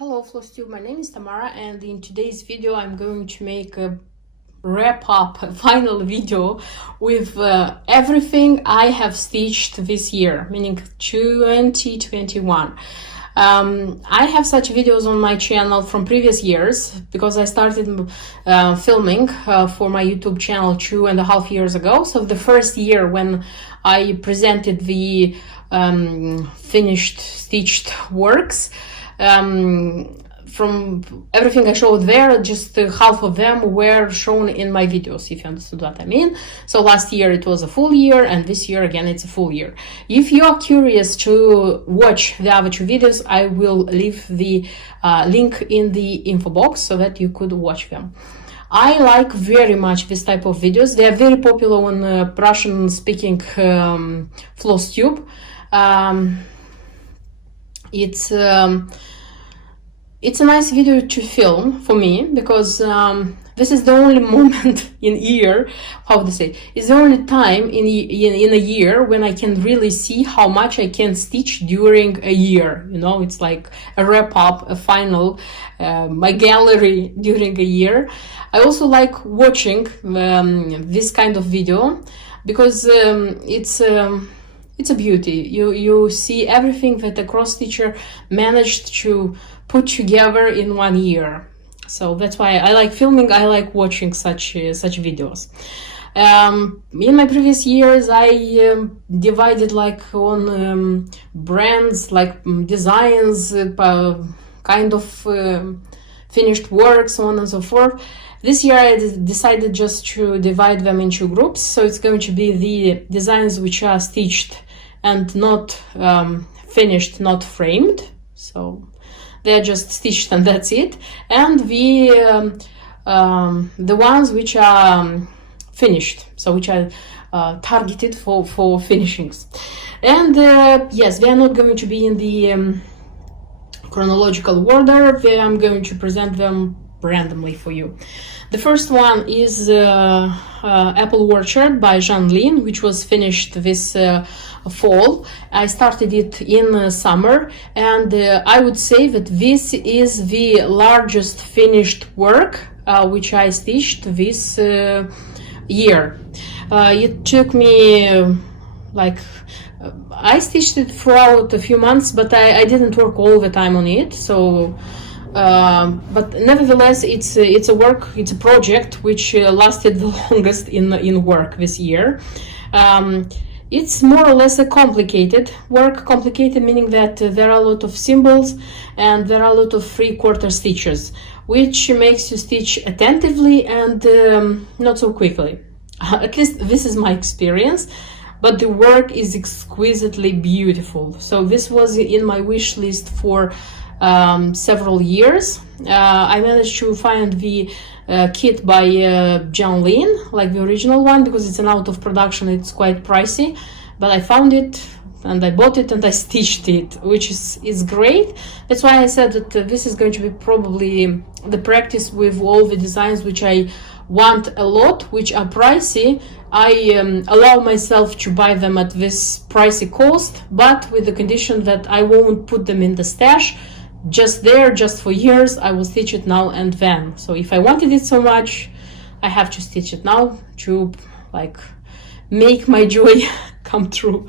Hello FlossTube, my name is Tamara, and in today's video I'm going to make a a final video with everything I have stitched this year, meaning 2021. I have such videos on my channel from previous years because I started filming for my YouTube channel 2.5 years ago. So the first year when I presented the finished stitched works, from everything I showed there, just half of them were shown in my videos, if you understood what I mean. So last year it was a full year, and this year again it's a full year. If you are curious to watch the other two videos, I will leave the link in the info box so that you could watch them. I like very much this type of videos. They are very popular on Russian-speaking FlossTube. It's a nice video to film for me because this is the only moment in year, how to say, it's the only time in a year when I can really see how much I can stitch during a year. You know, it's like a wrap up, a final, my gallery during a year. I also like watching this kind of video because it's a beauty. You see everything that a cross stitcher managed to put together in 1 year. So that's why I like filming. I like watching such videos. In my previous years, I divided like on brands, like designs, kind of finished works, so on and so forth. This year I decided just to divide them into groups. So it's going to be the designs which are stitched and not finished, not framed. So they're just stitched and that's it. And the ones which are finished, so which are targeted for finishings. And yes, they are not going to be in the chronological order. I'm going to present them randomly for you. The first one is Apple Orchard by Chateline, which was finished this fall. I started it in summer, and I would say that this is the largest finished work which I stitched this year. It took me I stitched it throughout a few months, but I didn't work all the time on it. So but nevertheless, it's a work, it's a project which lasted the longest in work this year. It's more or less a complicated work, complicated meaning that there are a lot of symbols and there are a lot of 3/4 stitches, which makes you stitch attentively and not so quickly. At least this is my experience, but the work is exquisitely beautiful. So this was in my wish list for several years. I managed to find the kit by Chateline, like the original one, because it's an out of production, it's quite pricey, but I found it and I bought it and I stitched it, which is great. That's why I said that this is going to be probably the practice with all the designs which I want a lot, which are pricey. I allow myself to buy them at this pricey cost, but with the condition that I won't put them in the stash just there, just for years. I will stitch it now and then. So if I wanted it so much, I have to stitch it now to like make my joy come true.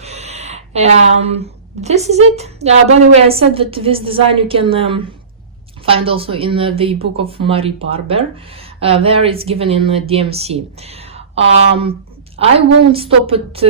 This is it. By the way, I said that this design you can find also in the book of Marie Barber. There it's given in DMC. I won't stop at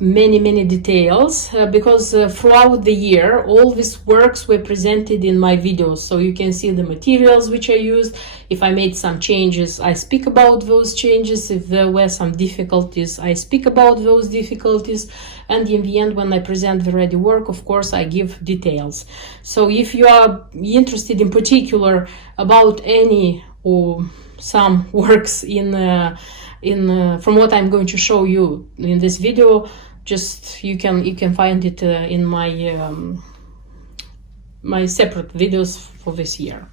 many details because throughout the year all these works were presented in my videos, so you can see the materials which I used. If I made some changes, I speak about those changes. If there were some difficulties, I speak about those difficulties, and in the end when I present the ready work, of course I give details. So if you are interested in particular about any or some works from what I'm going to show you in this video, just you can find it in my my separate videos for this year.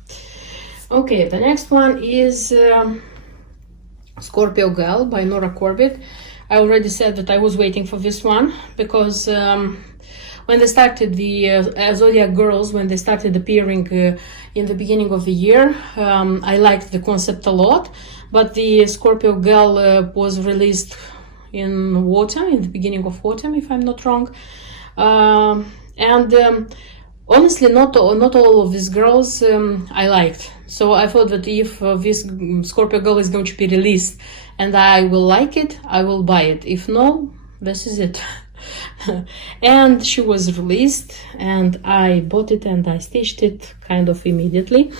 Okay, the next one is Scorpio Girl by Nora Corbett. I already said that I was waiting for this one because when they started the Zodiac girls, when they started appearing in the beginning of the year, I liked the concept a lot. But the Scorpio girl was released in autumn, in the beginning of autumn, if I'm not wrong. Honestly, not all of these girls I liked. So I thought that if this Scorpio girl is going to be released and I will like it, I will buy it. If no, this is it. And she was released and I bought it and I stitched it kind of immediately.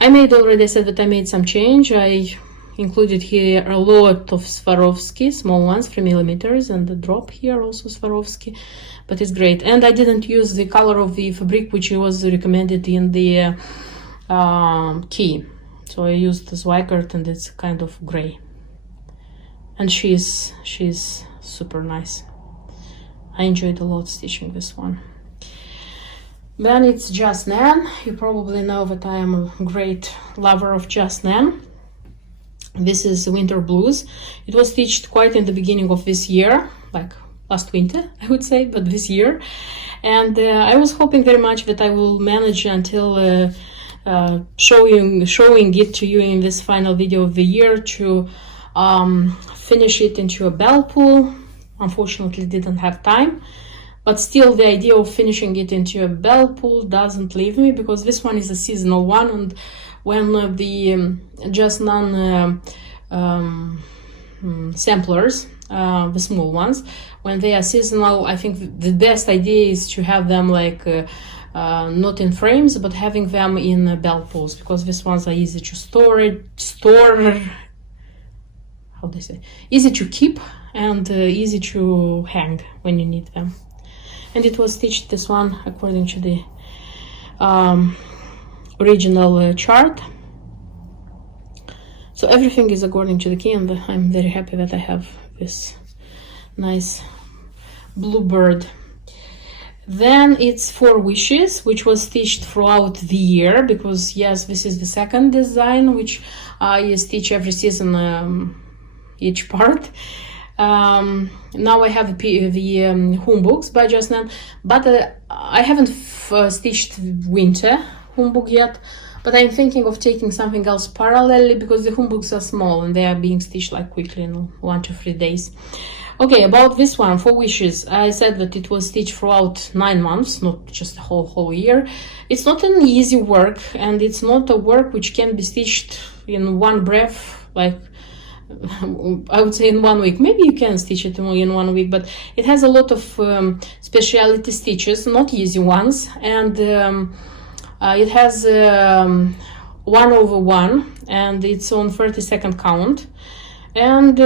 I said that I made some change. I included here a lot of Swarovski, small ones, 3 millimeters, and the drop here also Swarovski, but it's great. And I didn't use the color of the fabric which was recommended in the key, so I used the Zweigart and it's kind of gray, and she's super nice. I enjoyed a lot stitching this one. Then it's Just Nan. You probably know that I am a great lover of Just Nan. This is Winter Blues. It was stitched quite in the beginning of this year, like last winter, I would say, but this year. And I was hoping very much that I will manage until showing it to you in this final video of the year to finish it into a bell pull. Unfortunately, didn't have time. But still, the idea of finishing it into a bell pull doesn't leave me, because this one is a seasonal one, and when the Just Nan samplers, the small ones, when they are seasonal, I think the best idea is to have them like not in frames, but having them in bell pulls, because these ones are easy to easy to keep and easy to hang when you need them. And it was stitched, this one, according to the original chart. So everything is according to the key, and I'm very happy that I have this nice bluebird. Then it's 4 Wishes, which was stitched throughout the year, because yes, this is the second design which I stitch every season, each part. Now I have the home books by Just Nan, but I haven't stitched winter home book yet, but I'm thinking of taking something else parallelly, because the home books are small and they are being stitched like quickly in 1 to 3 days. Okay, about this one, 4 Wishes, I said that it was stitched throughout 9 months, not just a whole year. It's not an easy work, and it's not a work which can be stitched in one breath, like I would say in 1 week. Maybe you can stitch it in 1 week, but it has a lot of specialty stitches, not easy ones, and it has 1/1, and it's on 32nd count. And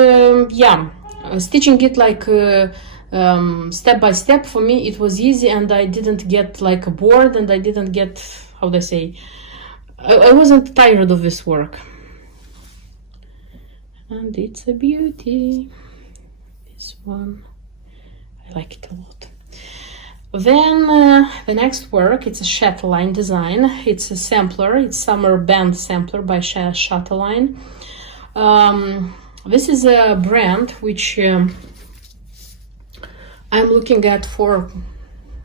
stitching it like step by step, for me it was easy, and I didn't get like bored, and I didn't get, how do I say, I wasn't tired of this work. And it's a beauty, this one, I like it a lot. Then the next work, it's a Chateline design. It's a sampler, it's Summer Band Sampler by Chateline. This is a brand which I'm looking at for,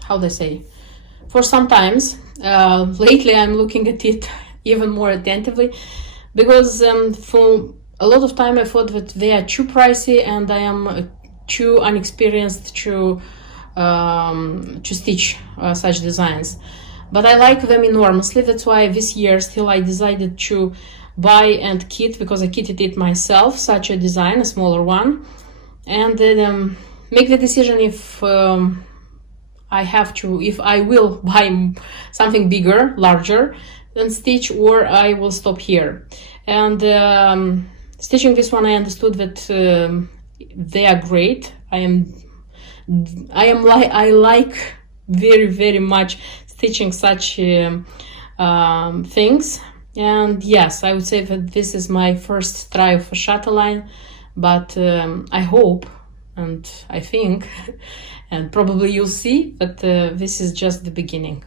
how do I say, for some times. Lately I'm looking at it even more attentively, because for a lot of time I thought that they are too pricey and I am too unexperienced to stitch such designs. But I like them enormously. That's why this year still I decided to buy and kit, because I kitted it myself, such a design, a smaller one, and then make the decision if if I will buy something bigger, larger than stitch, or I will stop here. And stitching this one, I understood that they are great. I like very, very much stitching such things. And yes, I would say that this is my first try for Chateline, but I hope and I think, and probably you'll see, that this is just the beginning.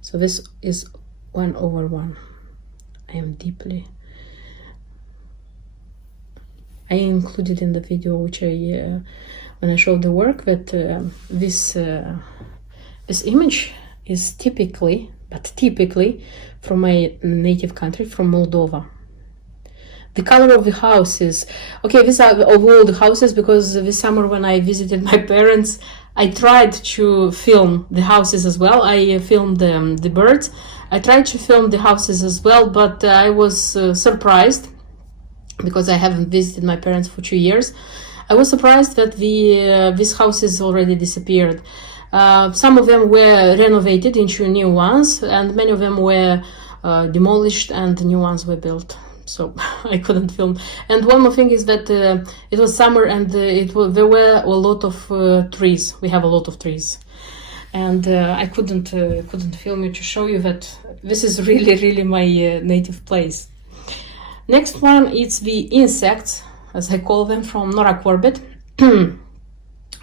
So this is 1/1. I I included in the video which I when I showed the work, that this image is typically from my native country, from Moldova. The color of the houses, okay, these are of all the houses, because this summer when I visited my parents, I tried to film the houses as well. I filmed the birds. I tried to film the houses as well, but I was surprised, because I haven't visited my parents for 2 years. I was surprised that these houses already disappeared. Some of them were renovated into new ones, and many of them were demolished and new ones were built. So I couldn't film. And one more thing is that it was summer, and there were a lot of trees. We have a lot of trees, and I couldn't film you to show you that this is really my native place. Next one is the insects, as I call them, from Nora Corbett.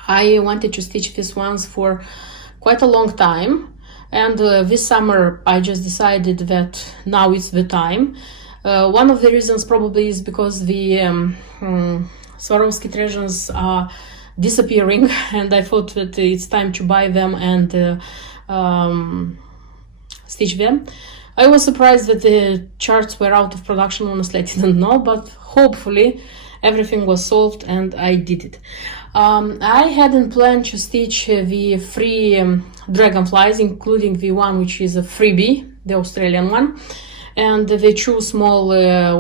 I wanted to stitch these ones for quite a long time, and this summer I just decided that now is the time. One of the reasons probably is because the Swarovski treasures are disappearing, and I thought that it's time to buy them and stitch them. I was surprised that the charts were out of production. Honestly, I didn't know, but hopefully everything was solved and I did it. I hadn't planned to stitch the 3 dragonflies, including the one which is a freebie, the Australian one, and the 2 small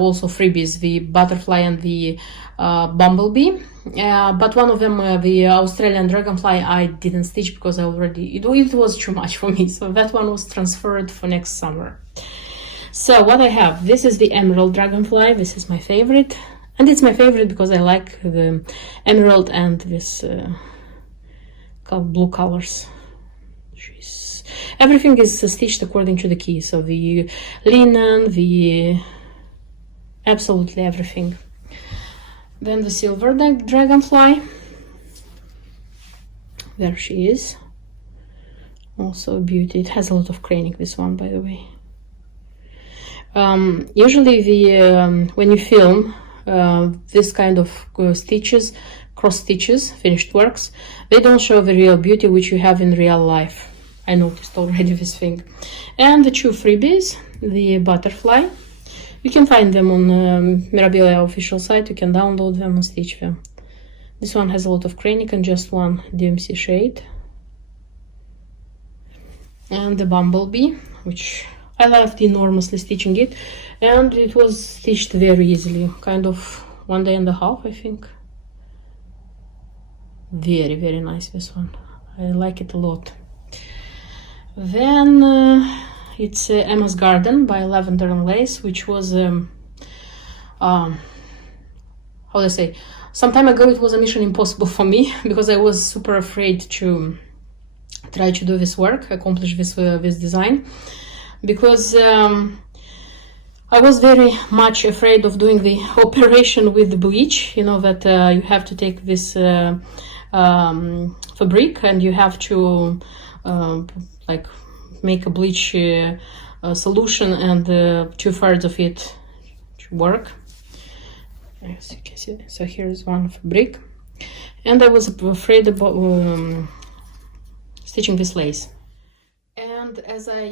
also freebies, the butterfly and the bumblebee. But one of them, the Australian dragonfly, I didn't stitch because it was too much for me, so that one was transferred for next summer. So what I have, this is the emerald dragonfly. This is my favorite, and it's my favorite because I like the emerald and this blue colors. Everything is stitched according to the key, so the linen, absolutely everything. Then the silver dragonfly, there she is, also a beauty. It has a lot of craning, this one, by the way. Usually when you film this kind of stitches, cross stitches, finished works, they don't show the real beauty which you have in real life. I noticed already this thing. And the 2 freebies, the butterfly, you can find them on Mirabilia official site. You can download them and stitch them. This one has a lot of craning and just one DMC shade. And the bumblebee, which I loved enormously stitching it, and it was stitched very easily, kind of 1.5 days, I think. Very nice, this one. I like it a lot. Then it's Emma's Garden by Lavender and Lace, which was how do I say, some time ago it was a mission impossible for me, because I was super afraid to try to do this work, accomplish this design, because I was very much afraid of doing the operation with the bleach. You know that you have to take this fabric and you have to like make a bleach solution, and 2/3 of it to work. As you can see, so here's one fabric, and I was afraid about stitching this lace. And as I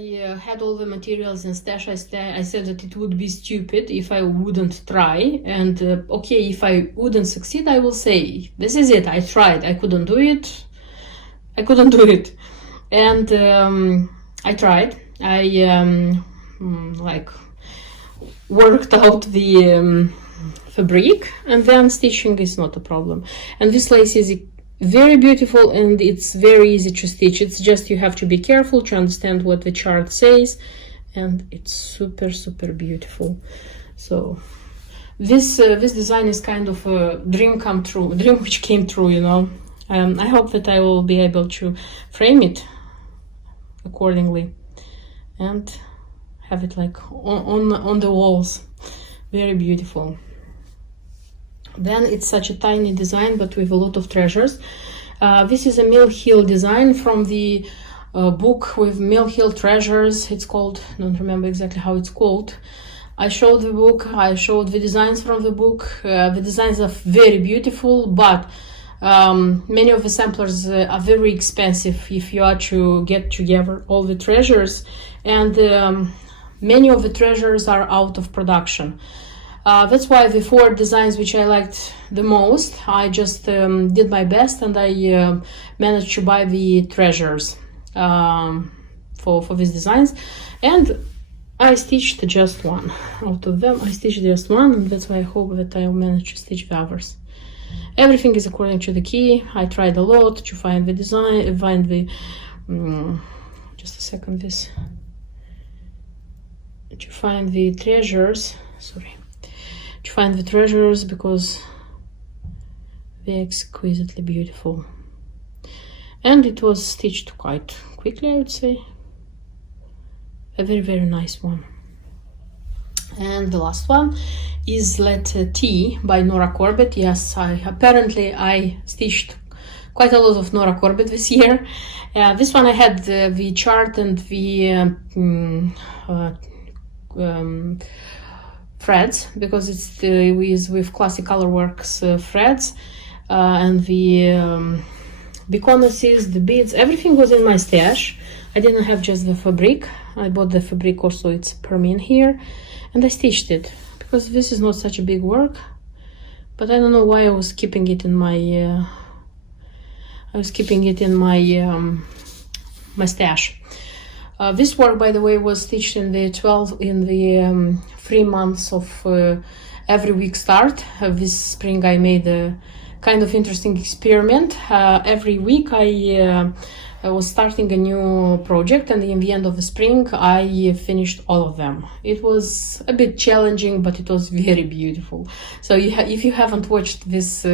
had all the materials in stash, I said that it would be stupid if I wouldn't try, and okay, if I wouldn't succeed, I will say, this is it, I tried, I couldn't do it, and I tried. I like worked out the fabric, and then stitching is not a problem. And this lace is very beautiful and it's very easy to stitch. It's just you have to be careful to understand what the chart says, and it's super beautiful. So this design is kind of a dream come true, a dream which came true, you know. I hope that I will be able to frame it accordingly and have it like on the walls. Very beautiful. Then it's such a tiny design but with a lot of treasures. This is a Mill Hill design from the book with Mill Hill treasures. It's called, don't remember exactly how it's called. I showed the book, I showed the designs from the book. The designs are very beautiful, but many of the samplers are very expensive if you are to get together all the treasures, and many of the treasures are out of production. That's why the 4 designs which I liked the most, I just did my best, and I managed to buy the treasures for these designs, and I stitched just one out of them. I stitched just one, and that's why I hope that I'll manage to stitch the others. Everything is according to the key. I tried a lot to find the design, find the just a second, this, to find the treasures, sorry, to find the treasures, because they're exquisitely beautiful. And it was stitched quite quickly, I would say. A very, very nice one. And the last one is Letter T by Nora Corbett. Yes, apparently I stitched quite a lot of Nora Corbett this year. This one I had the chart and the threads, because it's with Classic Colorworks threads, and the Biscornus, the beads, everything was in my stash. I didn't have just the fabric. I bought the fabric also, it's per min here, and I stitched it because this is not such a big work. But I don't know why I was keeping it in my my stash. This work, by the way, was stitched in the 3 months of every week start. This spring I made a kind of interesting experiment. Every week I was starting a new project, and in the end of the spring I finished all of them. It was a bit challenging, but it was very beautiful. So if you haven't watched this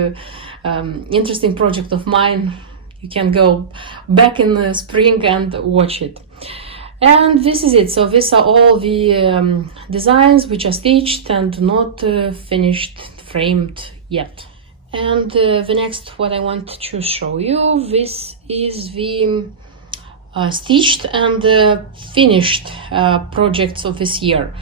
interesting project of mine, you can go back in the spring and watch it. And this is it. So these are all the designs which are stitched and not finished, framed yet. And the next what I want to show you, this is the stitched and finished projects of this year.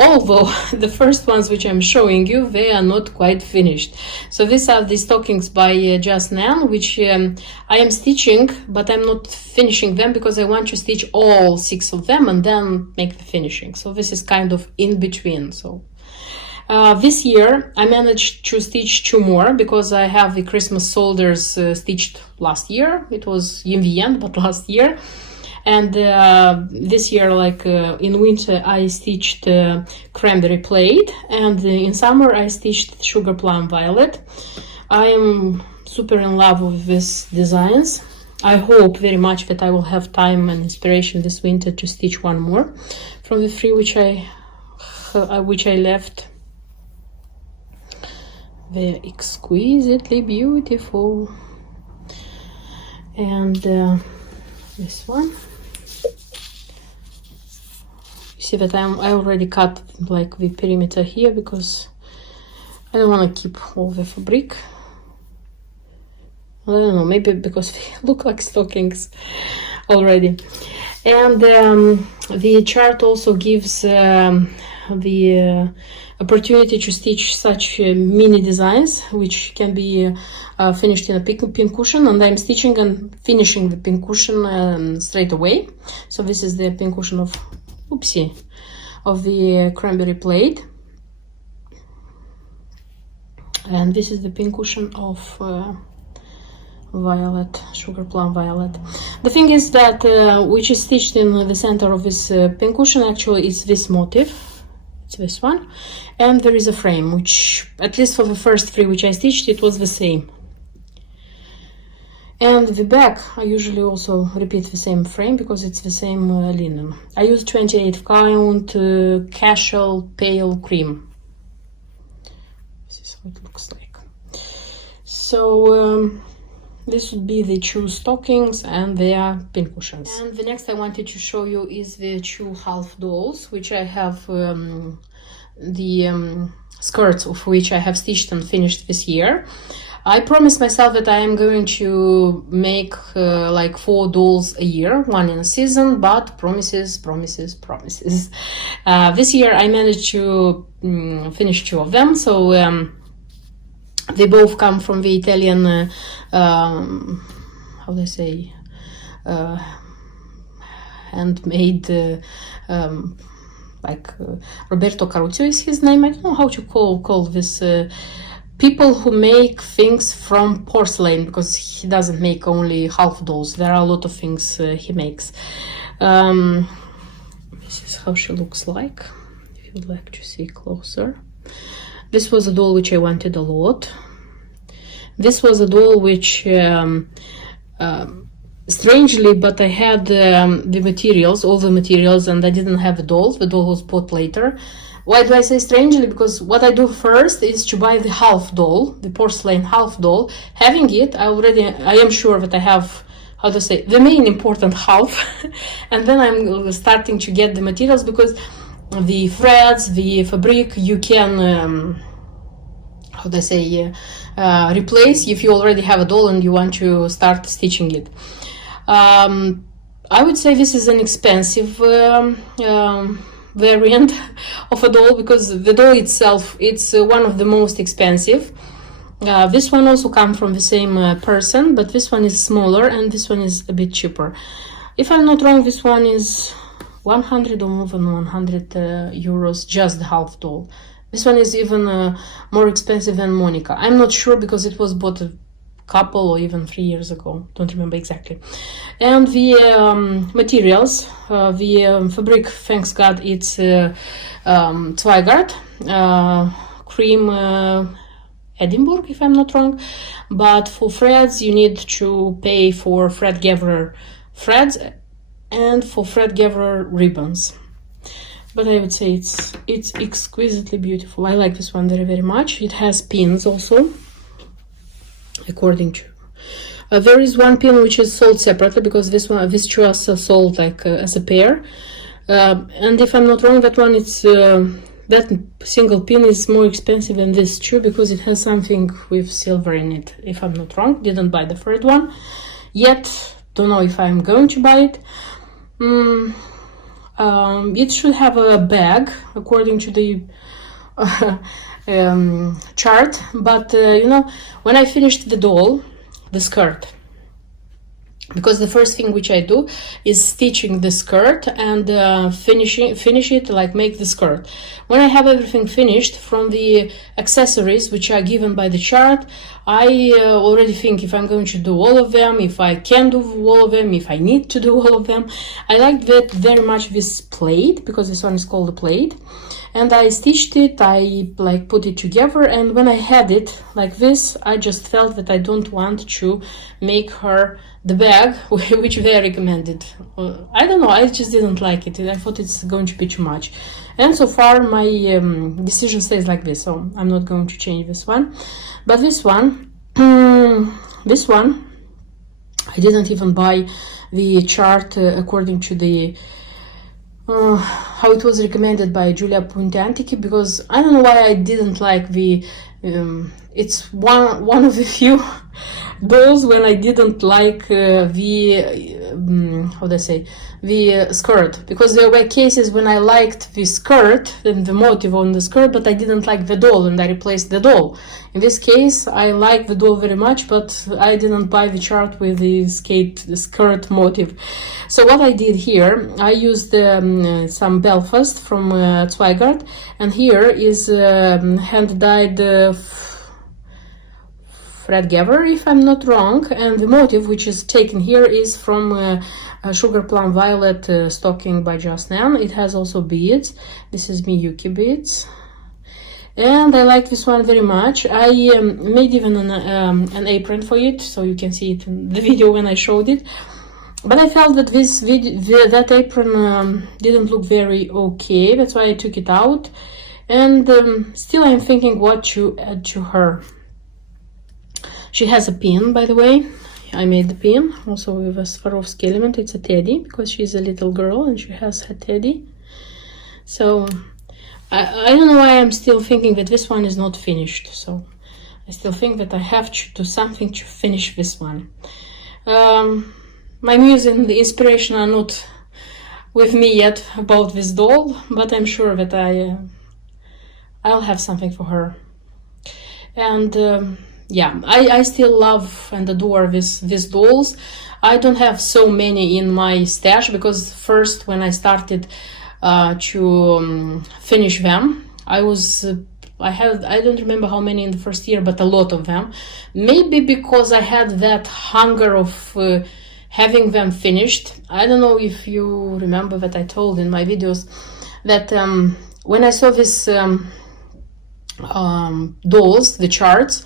Although the first ones which I'm showing you, they are not quite finished. So these are the stockings by Just Nan, which I am stitching, but I'm not finishing them because I want to stitch all 6 of them and then make the finishing. So this is kind of in between. So this year I managed to stitch 2 more because I have the Christmas soldiers stitched last year. It was in the end, but last year. And this year, like in winter, I stitched cranberry plaid, and in summer I stitched sugar plum violet. I am super in love with these designs. I hope very much that I will have time and inspiration this winter to stitch 1 more from the 3 which I left. They're exquisitely beautiful. And this one. You see that I already cut like the perimeter here because I don't want to keep all the fabric. I don't know, maybe because they look like stockings already. And the chart also gives the opportunity to stitch such mini designs which can be finished in a pin cushion, and I'm stitching and finishing the pin cushion straight away. So this is the pin cushion of the cranberry plaid, and this is the pin cushion of violet, sugar plum violet. The thing is that which is stitched in the center of this pin cushion actually is this motif. It's this one, and there is a frame which, at least for the first 3 which I stitched, it was the same. And the back, I usually also repeat the same frame because it's the same linen. I use 28 count casual pale cream. This is what it looks like. So this would be the 2 stockings and their pin cushions. And the next I wanted to show you is the 2 half dolls, which I have the skirts of which I have stitched and finished this year. I promised myself that I am going to make like 4 dolls a year, one in a season, but promises. This year I managed to finish 2 of them, so they both come from the Italian, how do I say, handmade, like Roberto Caruccio is his name. I don't know how to call this people who make things from porcelain, because he doesn't make only half dolls. There are a lot of things he makes. This is how she looks like, if you'd like to see closer. This was a doll which I wanted a lot. This was a doll which strangely, but I had the materials, all the materials, and I didn't have the doll. The doll was bought later. Why do I say strangely? Because what I do first is to buy the half doll, the porcelain half doll. Having it, I am sure that I have, how to say, the main important half. And then I'm starting to get the materials, because the threads, the fabric, you can, how do I say, replace if you already have a doll and you want to start stitching it. I would say this is an expensive variant of a doll, because the doll itself, it's one of the most expensive. This one also comes from the same person, but this one is smaller and this one is a bit cheaper. If I'm not wrong, this one is 100 or more than 100 euros, just the half doll. This one is even more expensive than Monica. I'm not sure, because it was bought a couple or even 3 years ago, don't remember exactly. And the materials, the fabric, thanks God, it's Zweigart, cream Edinburgh, if I'm not wrong. But for threads, you need to pay for thread gatherer threads and for thread gatherer ribbons. But I would say it's exquisitely beautiful. I like this one very, very much. It has pins also, according to. There is one pin which is sold separately, because these two are sold like as a pair. And if I'm not wrong, that one, it's that single pin is more expensive than this two, because it has something with silver in it. If I'm not wrong, didn't buy the third one yet. Don't know if I'm going to buy it. It should have a bag, according to the chart, but you know, when I finished the doll, the skirt, because the first thing which I do is stitching the skirt and finish it, like make the skirt. When I have everything finished from the accessories which are given by the chart, I already think if I'm going to do all of them, if I can do all of them, if I need to do all of them. I like that very much, this plate, because this one is called a plate. And I stitched it, I like put it together, and when I had it like this, I just felt that I don't want to make her the bag which they recommended. I don't know, I just didn't like it. I thought it's going to be too much. And so far my decision stays like this, so I'm not going to change this one. But this one, this one, I didn't even buy the chart according to the how it was recommended by Giulia Puntantichi, because I don't know why I didn't like the it's one of the few dolls when I didn't like the how do I say, the skirt, because there were cases when I liked the skirt and the motive on the skirt, but I didn't like the doll and I replaced the doll. In this case, I like the doll very much, but I didn't buy the chart with the skirt motive. So what I did here, I used some Belfast from Zweigart, and here is hand-dyed thread gatherer, if I'm not wrong, and the motive which is taken here is from Sugar Plum Violet stocking by Just Nan. It has also beads. This is Miyuki beads, and I like this one very much. I made even an apron for it, so you can see it in the video when I showed it. But I felt that that apron didn't look very okay. That's why I took it out. And still I'm thinking what to add to her. She has a pin, by the way. I made the pin also with a Swarovski element. It's a teddy, because she's a little girl and she has her teddy. So I don't know why I'm still thinking that this one is not finished. So I still think that I have to do something to finish this one. My muse and the inspiration are not with me yet about this doll, but I'm sure that I'll have something for her. And yeah, I still love and adore these dolls. I don't have so many in my stash because first when I started to finish them, I don't remember how many in the first year, but a lot of them. Maybe because I had that hunger of having them finished. I don't know if you remember that I told in my videos that when I saw this dolls, the charts,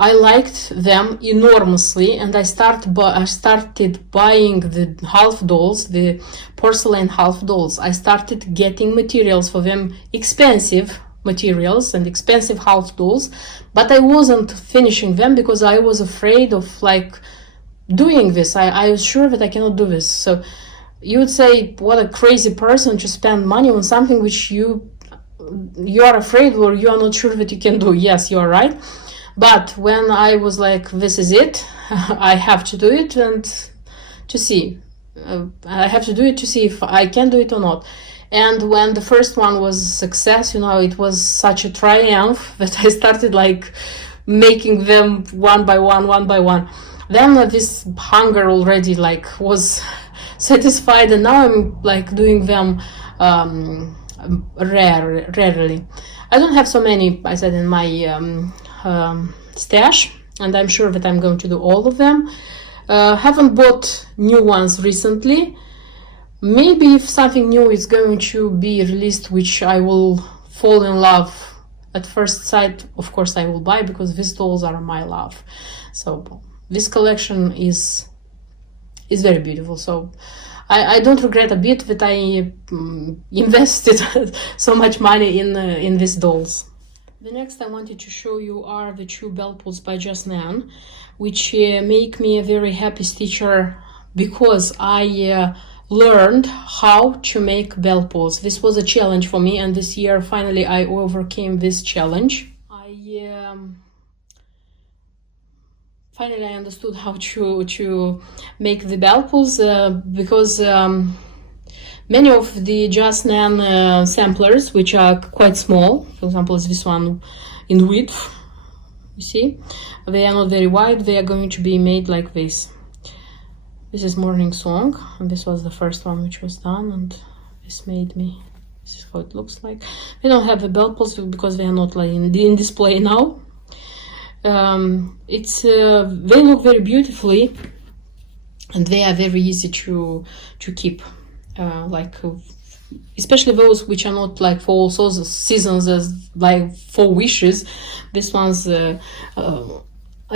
I liked them enormously, and I started buying the half dolls, the porcelain half dolls. I started getting materials for them, expensive materials and expensive half dolls, but I wasn't finishing them because I was afraid of like doing this. I was sure that I cannot do this. So you would say, what a crazy person to spend money on something which you are afraid or you are not sure that you can do. Yes, you are right. But when I was like, this is it, I have to do it and to see. I have to do it to see if I can do it or not. And when the first one was a success, you know, it was such a triumph that I started like making them one by one. Then this hunger already like was satisfied, and now I'm like doing them rarely. I don't have so many, I said, in my stash, and I'm sure that I'm going to do all of them. Haven't bought new ones recently. Maybe if something new is going to be released which I will fall in love at first sight, of course I will buy, because these dolls are my love. So this collection is very beautiful. So I don't regret a bit that I invested so much money in these dolls. The next I wanted to show you are the two bell pulls by Just Nan, which make me a very happy stitcher because I learned how to make bell pulls. This was a challenge for me, and this year finally I overcame this challenge. Finally I understood how to make the bell pulls because many of the Just Nan samplers, which are quite small, for example, is this one in width, you see, they are not very wide, they are going to be made like this. This is Morning Song, and this was the first one which was done, and this is how it looks like. They don't have the bell pulls because they are not like in display now. They look very beautifully, and they are very easy to keep. Especially those which are not like for all seasons, as like for wishes. These ones are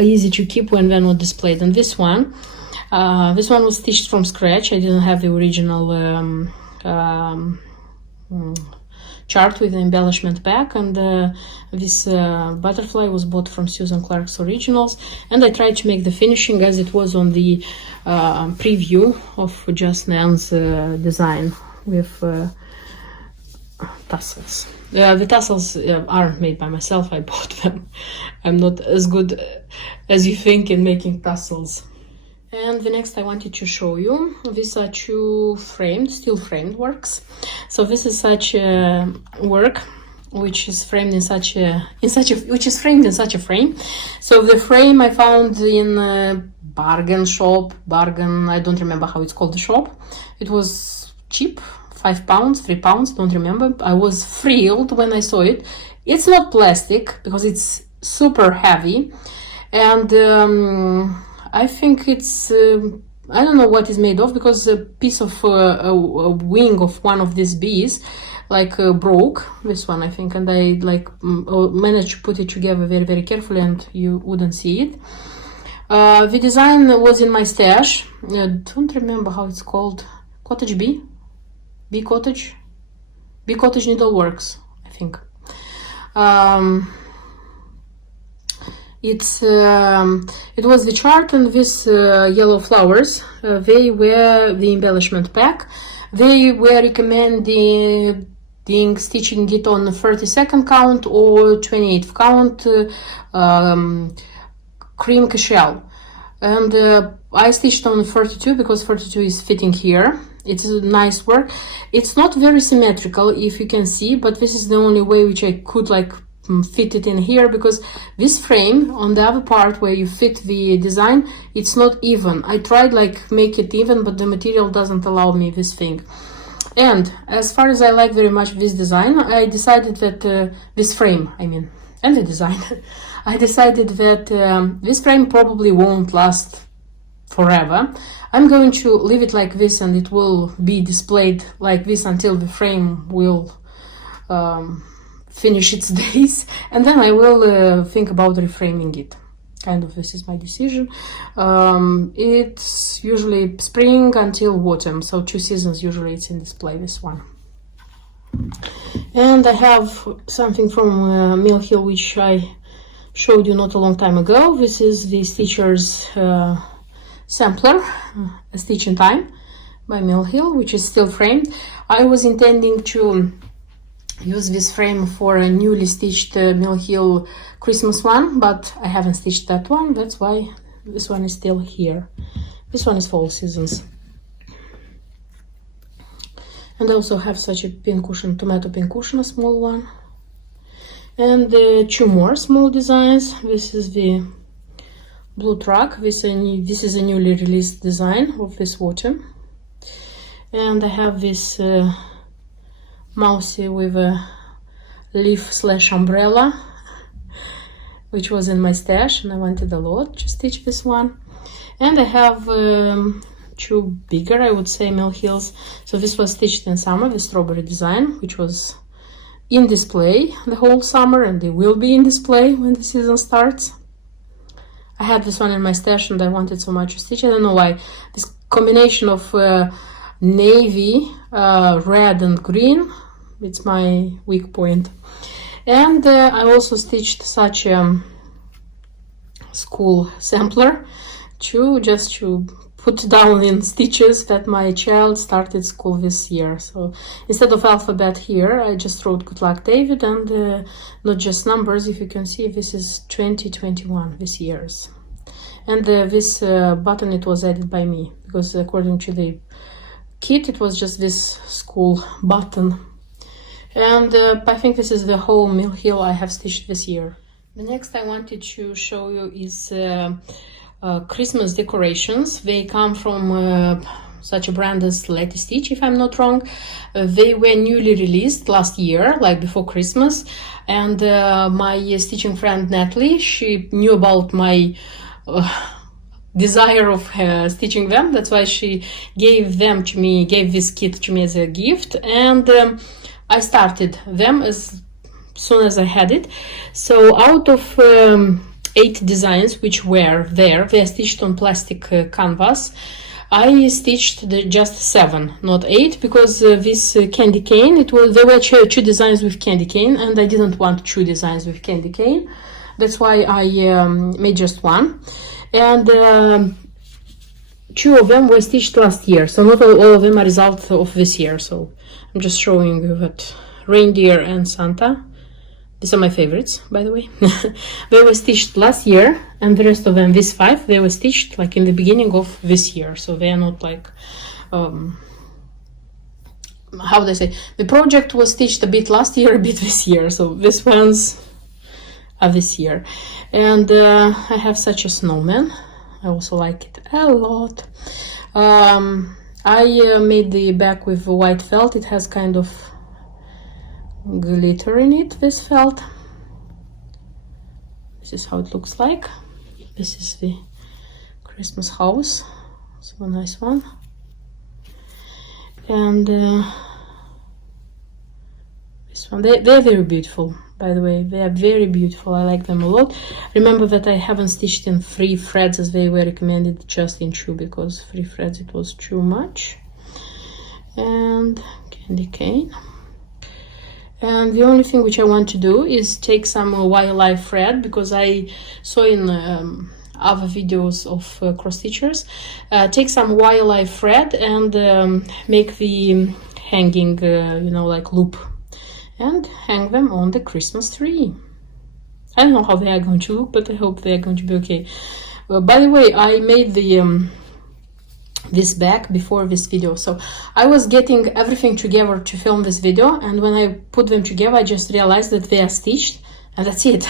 easy to keep when they're not displayed. And this one was stitched from scratch. I didn't have the original chart with the embellishment pack, and this butterfly was bought from Susan Clark's Originals, and I tried to make the finishing as it was on the preview of Just Nan's design with tassels. The tassels aren't made by myself, I bought them. I'm not as good as you think in making tassels. And the next I wanted to show you, these are two steel framed works. So this is such a work which is framed in such a frame. So the frame I found in a bargain shop, I don't remember how it's called, the shop. It was cheap, £5, £3, don't remember. I was thrilled when I saw it. It's not plastic because it's super heavy, and I think it's, I don't know what it's made of, because a piece of a wing of one of these bees like broke, this one I think, and I like managed to put it together very, very carefully and you wouldn't see it. The design was in my stash. I don't remember how it's called. Cottage Bee? Bee Cottage Needleworks, I think. It was the chart, and these yellow flowers, they were the embellishment pack. They were recommended stitching it on the 32nd count or 28th count cream cashel. And I stitched on 32 because 32 is fitting here. It's a nice work. It's not very symmetrical, if you can see, but this is the only way which I could like fit it in here, because this frame on the other part where you fit the design, it's not even. I tried like make it even, but the material doesn't allow me this thing. And as far as I like very much this design, I decided that this frame, I mean, and the design, I decided that this frame probably won't last forever. I'm going to leave it like this, and it will be displayed like this until the frame will finish its days, and then I will think about reframing it. Kind of, this is my decision. It's usually spring until autumn, so 2 seasons usually it's in display, this one. And I have something from Mill Hill which I showed you not a long time ago. This is the Stitcher's sampler, A Stitch in Time by Mill Hill, which is still framed. I was intending to use this frame for a newly stitched Mill Hill Christmas one, but I haven't stitched that one. That's why this one is still here. This one is fall seasons. And I also have such a pin cushion, tomato pin cushion, a small one. And 2 more small designs. This is the blue truck. This is a newly released design of this autumn. And I have this mousy with a leaf/umbrella, which was in my stash, and I wanted a lot to stitch this one. And I have 2 bigger, I would say, Mill Hills. So this was stitched in summer, the strawberry design, which was in display the whole summer, and they will be in display when the season starts. I had this one in my stash and I wanted so much to stitch. I don't know why. This combination of navy, red and green, it's my weak point. And I also stitched such a school sampler just to put down in stitches that my child started school this year. So instead of alphabet here, I just wrote good luck David, and not just numbers. If you can see, this is 2021, this year's. And this button, it was added by me, because according to the kit, it was just this school button. And I think this is the whole Mill Hill I have stitched this year. The next I wanted to show you is Christmas decorations. They come from such a brand as Letty Stitch, if I'm not wrong. They were newly released last year, like before Christmas. And my stitching friend Natalie, she knew about my desire of stitching them. That's why she gave them to me, gave this kit to me as a gift. And I started them as soon as I had it. So out of 8 designs which were there, they are stitched on plastic canvas. I stitched just 7, not 8, because this candy cane, there were 2 designs with candy cane, and I didn't want 2 designs with candy cane. That's why I made just 1. And 2 of them were stitched last year, so not all of them are result of this year. So I'm just showing you that Reindeer and Santa. These are my favorites, by the way. They were stitched last year, and the rest of them, these 5, they were stitched like in the beginning of this year. So they are not like, how do I say? The project was stitched a bit last year, a bit this year. So these ones are this year. And I have such a snowman. I also like it a lot. I made the back with white felt. It has kind of glitter in it, this felt. This is how it looks like. This is the Christmas house. So a nice one. And this one, they're very beautiful, by the way. They are very beautiful. I like them a lot. Remember that I haven't stitched in 3 threads as they were recommended, just in 2, because 3 threads it was too much. And candy cane. And the only thing which I want to do is take some wildlife thread, because I saw in other videos of cross stitchers, take some wildlife thread and make the hanging, you know, like loop. and hang them on the Christmas tree. I don't know how they are going to look, but I hope they are going to be okay. By the way, I made the this bag before this video, so I was getting everything together to film this video, and when I put them together I just realized that they are stitched, and that's it.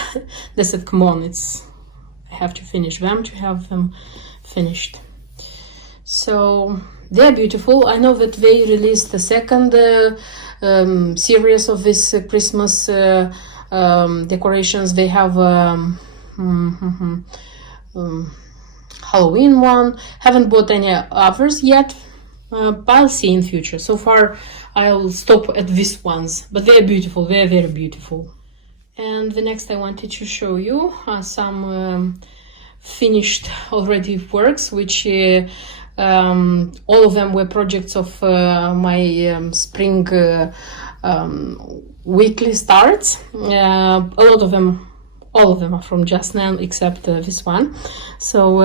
They said, come on, I have to finish them to have them finished. So they're beautiful. I know that they released the second series of this Christmas decorations. They have Halloween one. Haven't bought any others yet, but I'll see in future. So far I'll stop at these ones, but they're beautiful. They're very beautiful. And the next I wanted to show you some finished already works, which all of them were projects of my spring weekly starts. A lot of them, all of them are from just now except this one. So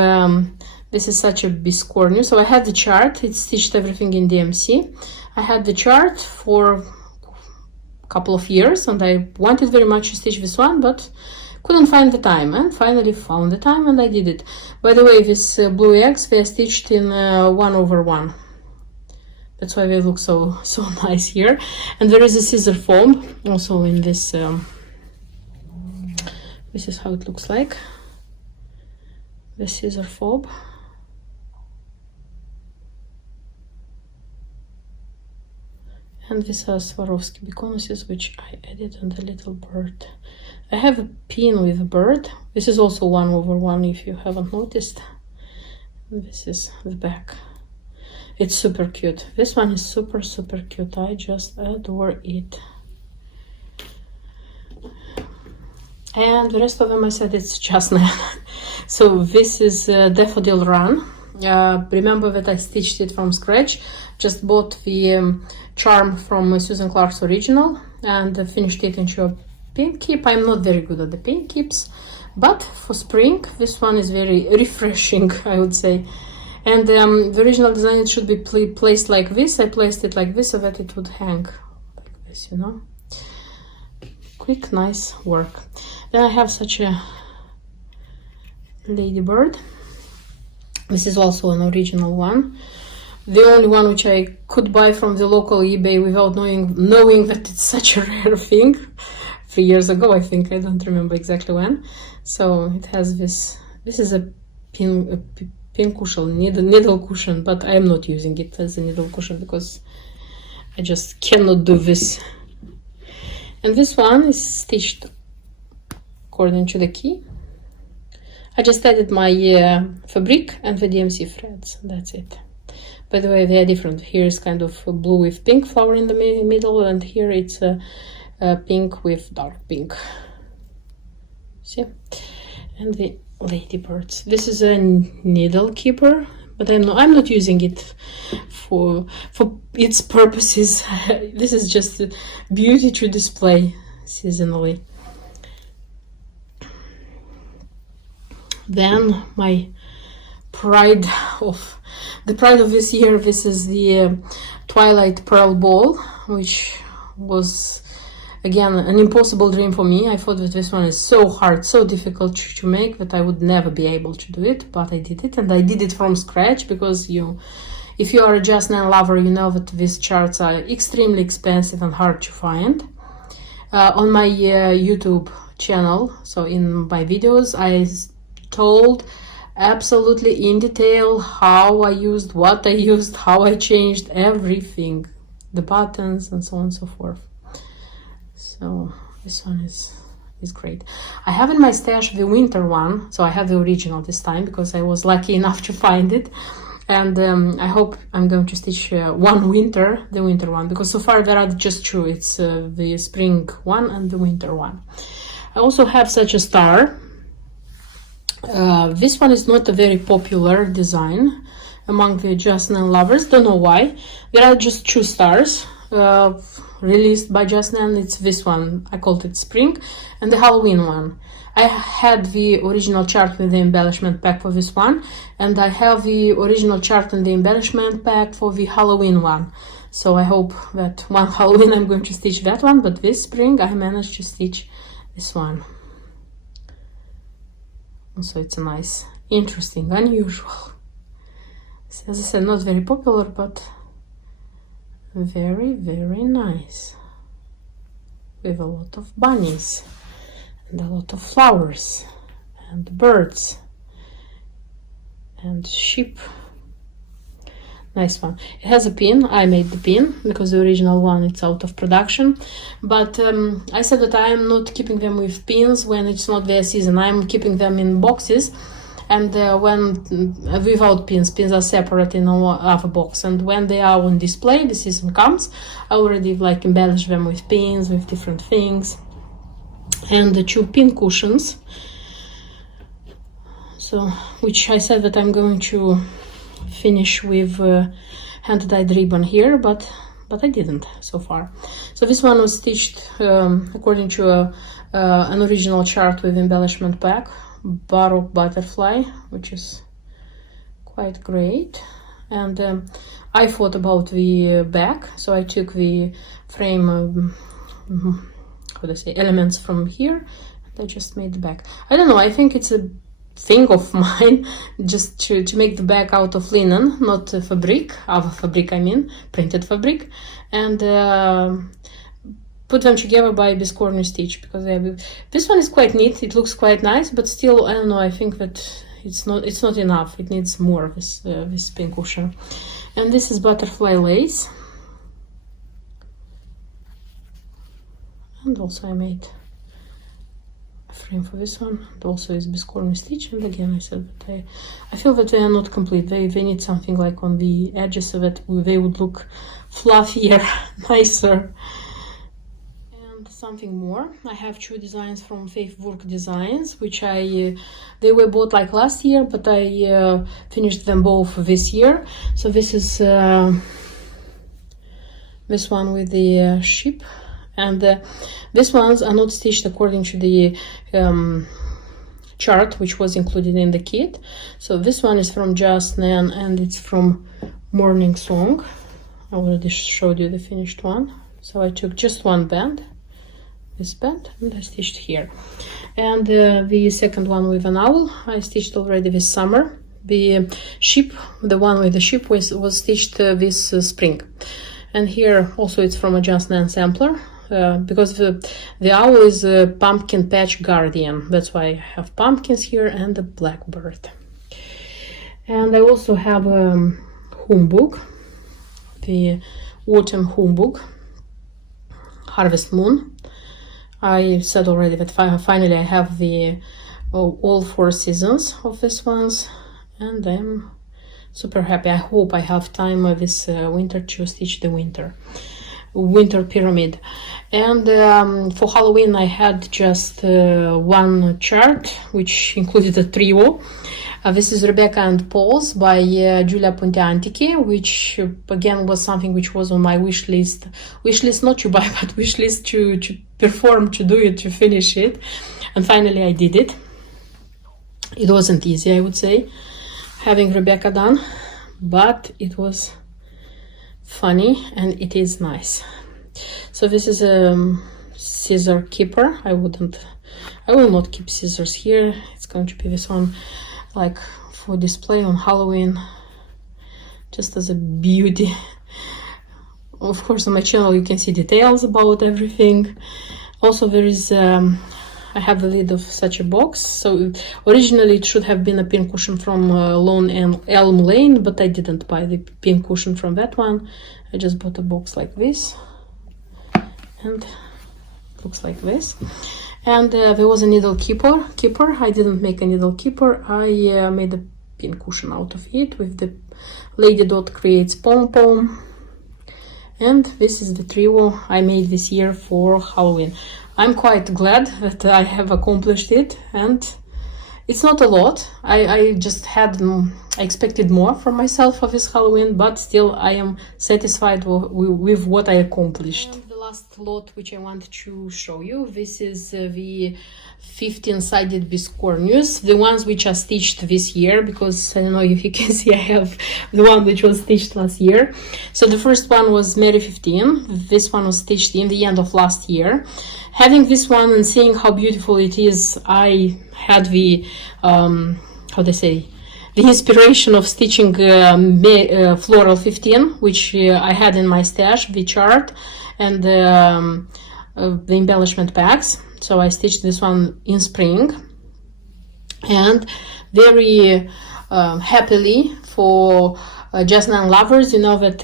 this is such a Biscornus. So I had the chart, it stitched everything in DMC. I had the chart for a couple of years and I wanted very much to stitch this one, but couldn't find the time, and finally found the time and I did it. By the way, these blue eggs, they are stitched in 1/1. That's why they look so nice here. And there is a scissor foam also in this. This is how it looks like. The scissor foam. And these are Swarovski Biscornuses, which I added on the little bird. I have a pin with a bird. This is also 1/1 if you haven't noticed. This is the back. It's super cute. This one is super cute. I just adore it. And the rest of them I said it's just now. So this is Daffodil Run. Remember that I stitched it from scratch. Just bought the charm from Susan Clark's original and finished it into a pin keep. I'm not very good at the pin keeps, but for spring this one is very refreshing, I would say. And the original design, it should be placed like this. I placed it like this so that it would hang like this, you know. Quick, nice work. Then I have such a Ladybird. This is also an original one. The only one which I could buy from the local eBay without knowing that it's such a rare thing. 3 years ago, I think. I don't remember exactly when. So it has this. This is a pin cushion, needle cushion, but I am not using it as a needle cushion because I just cannot do this. And this one is stitched according to the key. I just added my fabric and the DMC threads. That's it. By the way, they are different. Here is kind of a blue with pink flower in the middle, and here it's a pink with dark pink. See? And the Ladybirds. This is a needle keeper, but I'm not using it for its purposes. This is just a beauty to display seasonally. Then my pride of this year, this is the Twilight Pearl Ball, which was again an impossible dream for me. I thought that this one is so hard, so difficult to make that I would never be able to do it, but I did it, and I did it from scratch because if you are a Just Nan lover, you know that these charts are extremely expensive and hard to find. On my YouTube channel, so in my videos, I told absolutely in detail how I used, what I used, how I changed everything, the buttons and so on and so forth. So this one is great. I have in my stash the winter one, so I have the original this time because I was lucky enough to find it. And I hope I'm going to stitch the winter one, because so far there are just two. It's the spring one and the winter one. I also have such a star. This one is not a very popular design among the Just Nan lovers. Don't know why. There are just two stars. released by Just Nan, it's this one. I called it Spring, and the Halloween one. I had the original chart with the embellishment pack for this one, and I have the original chart and the embellishment pack for the Halloween one. So I hope that one Halloween I'm going to stitch that one, but this spring I managed to stitch this one. Also, it's a nice, interesting, unusual. As I said, not very popular, but very, very nice. With a lot of bunnies and a lot of flowers and birds and sheep. Nice one. It has a pin. I made the pin because the original one it's out of production, but I said that I am not keeping them with pins when it's not their season. I'm keeping them in boxes, and when without pins are separate in another box, and when they are on display, the season comes, I already like embellish them with pins, with different things. And the 2 pin cushions, so which I said that I'm going to finish with hand-dyed ribbon here, but I didn't so far. So this one was stitched according to an original chart with embellishment pack, Baroque Butterfly, which is quite great. And I thought about the back, so I took the frame how do I say, elements from here, and I just made the back. I don't know, I think it's a thing of mine just to make the back out of linen, not fabric, other fabric I mean, printed fabric, and put them together by Biscornus stitch, because this one is quite neat, it looks quite nice, but still, I don't know, I think that it's not enough, it needs more of this pin cushion. And this is butterfly lace. And also I made a frame for this one. It also is Biscornus stitch, and again I said that I feel that they are not complete. They need something like on the edges so that they would look fluffier, nicer. And something more. I have 2 designs from Faith Work Designs, which they were bought like last year, but I finished them both this year. So this is this one with the sheep. And these ones are not stitched according to the chart which was included in the kit. So this one is from Just Nan, and it's from Morning Song. I already showed you the finished one. So I took just one band, this band, and I stitched here. And the second one with an owl, I stitched already this summer. The sheep, the one with the sheep was stitched this spring. And here also it's from a Just Nan sampler. Because the owl is a pumpkin patch guardian, that's why I have pumpkins here and a blackbird. And I also have a humbug, the autumn humbug, Harvest Moon. I said already that finally I have the all 4 seasons of these ones, and I'm super happy. I hope I have time this winter to stitch the winter pyramid. And for Halloween I had just one chart which included a trio. This is Rebecca and Paul's by Giulia Pontiantichi, which again was something which was on my wish list not to buy, but wish list to perform, to do it, to finish it. And finally I did it. It wasn't easy, I would say, having Rebecca done, but it was funny and it is nice. So this is a scissor keeper. I will not keep scissors here. It's going to be this one like for display on Halloween, just as a beauty. Of course on my channel you can see details about everything. Also there is I have the lid of such a box. So originally it should have been a pin cushion from Lone Elm Lane, but I didn't buy the pin cushion from that one. I just bought a box like this, and it looks like this. And there was a needle keeper. I didn't make a needle keeper. I made a pin cushion out of it with the Lady Dot Creates Pom Pom. And this is the trio I made this year for Halloween. I'm quite glad that I have accomplished it, and it's not a lot. I just had, I expected more from myself for this Halloween, but still I am satisfied with what I accomplished. And the last lot which I want to show you. This is the 15-sided Biscornus, the ones which are stitched this year, because I don't know if you can see I have the one which was stitched last year. So the first one was Merry 15. This one was stitched in the end of last year. Having this one and seeing how beautiful it is, I had the the inspiration of stitching Floral 15, which I had in my stash, the chart and the embellishment packs. So I stitched this one in spring, and very happily for Just Nan lovers, you know that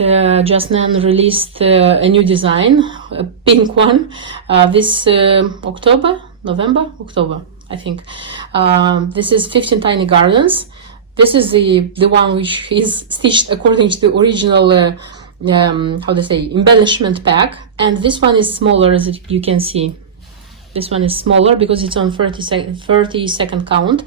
Just Nan released a new design, a pink one, this October, I think. This is 15 Tiny Gardens. This is the one which is stitched according to the original embellishment pack, and this one is smaller, as you can see. This one is smaller because it's on 30-second count.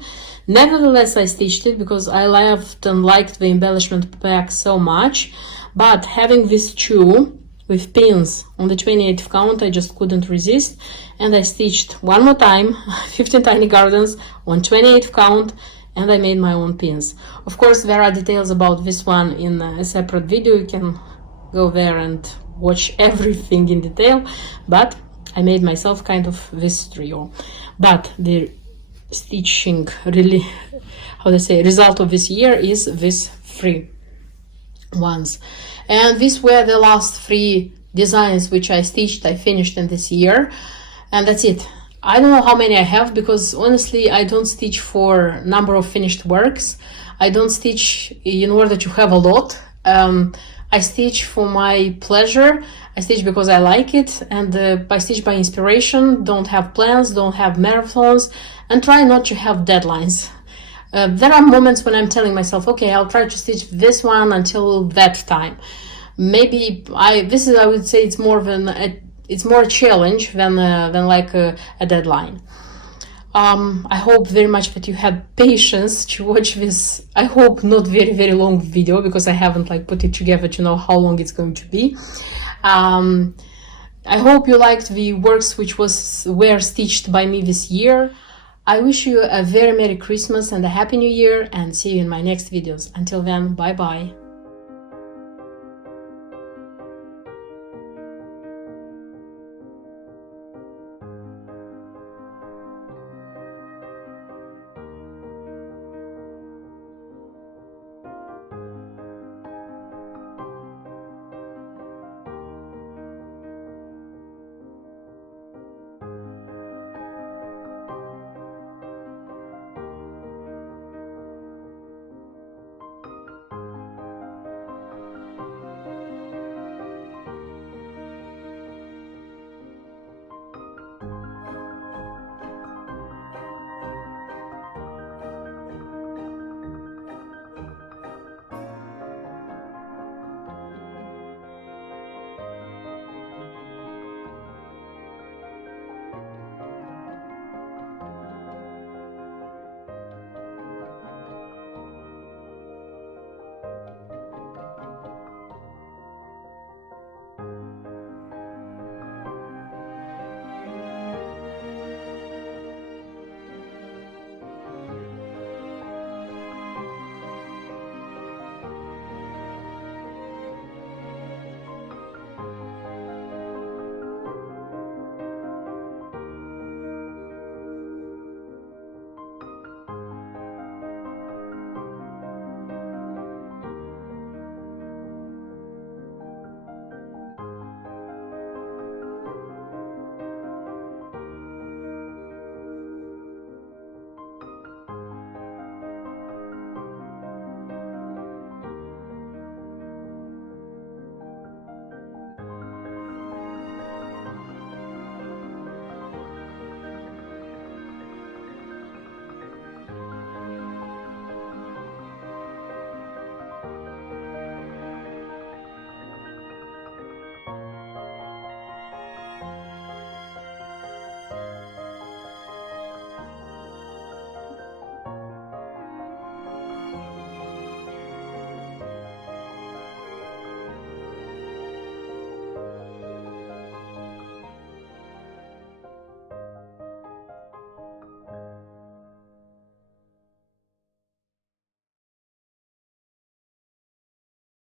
Nevertheless, I stitched it because I loved and liked the embellishment pack so much, but having these two with pins on the 28th count, I just couldn't resist, and I stitched one more time 15 Tiny Gardens on 28th count, and I made my own pins. Of course, there are details about this one in a separate video. You can go there and watch everything in detail, but I made myself kind of this trio. But the stitching really, result of this year is these three ones. And these were the last three designs which I stitched, I finished in this year, and that's it. I don't know how many I have, because honestly I don't stitch for number of finished works. I don't stitch in order to have a lot. I stitch for my pleasure. I stitch because I like it, and I stitch by inspiration, don't have plans, don't have marathons, and try not to have deadlines. There are moments when I'm telling myself, okay, I'll try to stitch this one until that time. Maybe I would say it's more a challenge than like a deadline. I hope very much that you had patience to watch this, I hope not very, very long video, because I haven't put it together to know how long it's going to be. I hope you liked the works which were stitched by me this year. I wish you a very Merry Christmas and a Happy New Year, and see you in my next videos. Until then, bye bye.